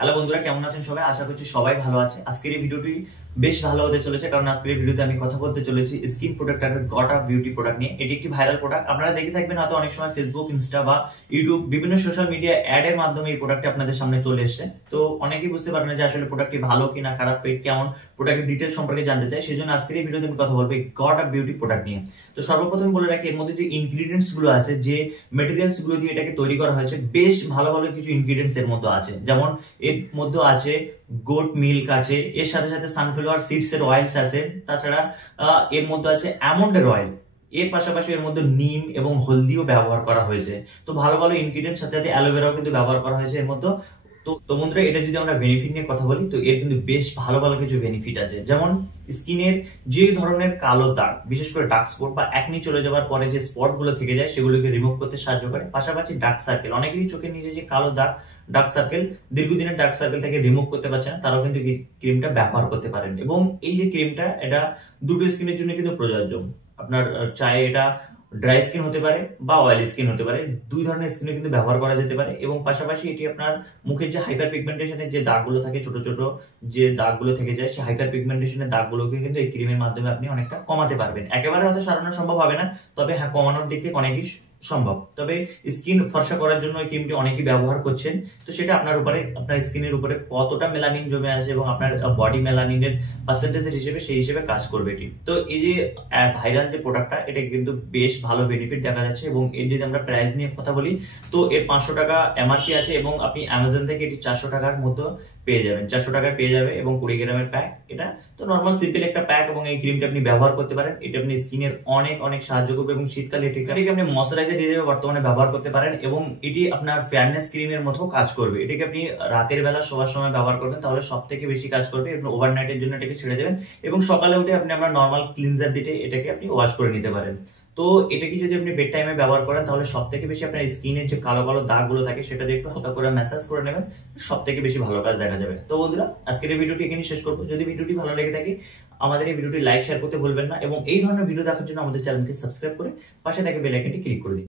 Hello বন্ধুরা, কেমন আছেন সবাই? আশা করছি সবাই ভালো আছে। আজকের এই ভিডিওটি বেশ ভালো হতে চলেছে, কারণ আজকের এই ভিডিওতে আমি কথা বলতে চলেছি স্কিন প্রোডাক্ট আর গট আপ বিউটি প্রোডাক্ট নিয়ে। এটি একটি ভাইরাল প্রোডাক্ট, আপনারা দেখে থাকবেন হয়তো অনেক সময় ফেসবুক, ইনস্টা বা ইউটিউব বিভিন্ন সোশ্যাল মিডিয়া অ্যাড এর মাধ্যমে এই প্রোডাক্টটি আপনাদের সামনে চলে এসেছে। তো অনেকেই বুঝতে পারেন যে আসলে প্রোডাক্টটি ভালো কিনা খারাপ, কেমন প্রোডাক্টের ডিটেইলস সম্পর্কে জানতে চাই। সেজন্য আজকের এই ভিডিওতে আমি কথা বলবো গট আপ বিউটি প্রোডাক্ট নিয়ে। তো সর্বপ্রথম বলে রাখি, এর মধ্যে যে ইনগ্রেডিয়েন্টস গুলো আছে, যে মেটেরিয়ালস গুলো দিয়ে এটাকে তৈরি করা হয়েছে, বেশ ভালো ভালো কিছু ইনগ্রেডিয়েন্টস এর মধ্যে আছে। যেমন এর মধ্যে আছে গোট মিল্ক আছে, এর সাথে সাথে সানফ্লাওয়ার সিডস এর অয়েলস আছে, তাছাড়া এর মধ্যে আছে অ্যালমন্ডের অয়েল, এর পাশাপাশি এর মধ্যে নিম এবং হলদিও ব্যবহার করা হয়েছে। তো ভালো ভালো ইনগ্রেডিয়েন্টস সাথে সাথে অ্যালোভেরাও কিন্তু ব্যবহার করা হয়েছে এর মধ্যে। তো বন্ধুরা, এটা যদি আমরা বেনিফিট নিয়ে কথা বলি, তো এর কিন্তু বেশ ভালো ভালো কিছু বেনিফিট আছে। যেমন স্কিনের যে ধরনের কালো দাগ, বিশেষ করে ডার্ক স্পট বা একনি চলে যাওয়ার পরে যে স্পট গুলো থেকে যায়, সেগুলোকে রিমুভ করতে সাহায্য করে। পাশাপাশি ডার্ক সার্কেল, অনেকেরই চোখের নিচে যে কালো দাগ, ডার্ক সার্কেল, দীর্ঘদিনের ডার্ক সার্কেল থেকে রিমুভ করতে পারছে না, তারাও কিন্তু ক্রিমটা ব্যবহার করতে পারেন। এবং এই যে ক্রিমটা, এটা দুটো স্কিনের জন্য কিন্তু প্রযোজ্য। আপনার চাই এটা ড্রাই স্কিন হতে পারে বা অয়েলি স্কিন হতে পারে, দুই ধরনের স্কিনে কিন্তু ব্যবহার করা যেতে পারে। এবং পাশাপাশি এটি আপনার মুখের যে হাইপার পিগমেন্টেশনের যে দাগগুলো থাকে, ছোট ছোট যে দাগগুলো থেকে যায়, সেই হাইপার পিগমেন্টেশনের দাগগুলোকে কিন্তু এই ক্রিমের মাধ্যমে আপনি অনেকটা কমাতে পারবেন। একেবারে হয়তো সারানো সম্ভব হবে না, তবে হ্যাঁ, কমানোর দিক থেকে অনেকই সম্ভব। তবে স্কিন ফর্সা করার জন্য এই ক্রিমটি অনেকেই ব্যবহার করছেন। তো সেটা আপনার উপরে, আপনার স্কিনের উপরে কতটা মেলানিন জমে আছে এবং আপনার বডি মেলানিনের পার্সেন্টেজের হিসেবে সেই হিসেবে কাজ করবে এটি। তো এই যে ভাইরাল যে প্রোডাক্টটা, এটা কিন্তু বেশ ভালো বেনিফিট দেখা যাচ্ছে। এবং এর যদি আমরা প্রাইস নিয়ে কথা বলি, তো এর 500 টাকা এমআরপি আছে এবং আপনি অ্যামাজন থেকে এটি 400 টাকার মধ্যে পেয়ে যাবেন। 400 টাকায় পেয়ে যাবে এবং 20 গ্রামের প্যাক। এটা তো নর্মাল সিম্পল একটা প্যাক, এবং এই ক্রিমটা আপনি ব্যবহার করতে পারেন। এটা আপনি স্কিনের অনেক অনেক সাহায্য করবে এবং শীতকালে এটিকে আপনি ময়শ্চারাইজার হিসেবে বর্তমানে ব্যবহার করতে পারেন। এবং এটি আপনার ফেয়ারনেস ক্রিমের মতো কাজ করবে। এটাকে আপনি রাতের বেলা শোয়ার সময় ব্যবহার করবেন, তাহলে সব থেকে বেশি কাজ করবে। আপনি ওভারনাইটের জন্য এটাকে ছেড়ে দেবেন এবং সকালে উঠে আপনি আপনার নর্মাল ক্লিনজার দিয়ে এটাকে আপনি ওয়াশ করে নিতে পারেন। তো এটাকে যদি আপনি বেড টাইমে ব্যবহার করেন, তাহলে সব থেকে বেশি আপনার স্কিনের যে কালো কালো দাগগুলো থাকে, সেটা দিয়ে একটু হালকা করে ম্যাসাজ করে নেবেন, সব থেকে বেশি ভালো কাজ দেখা যাবে। তো বন্ধুরা, আজকের এই ভিডিওটি এখানে শেষ করবো। যদি ভিডিওটি ভালো লেগে থাকে, আমাদের এই ভিডিওটি লাইক শেয়ার করতে ভুলবেন না, এবং এই ধরনের ভিডিও দেখার জন্য আমাদের চ্যানেলকে সাবস্ক্রাইব করে পাশে থাকা বেল আইকনটি ক্লিক করে দিন।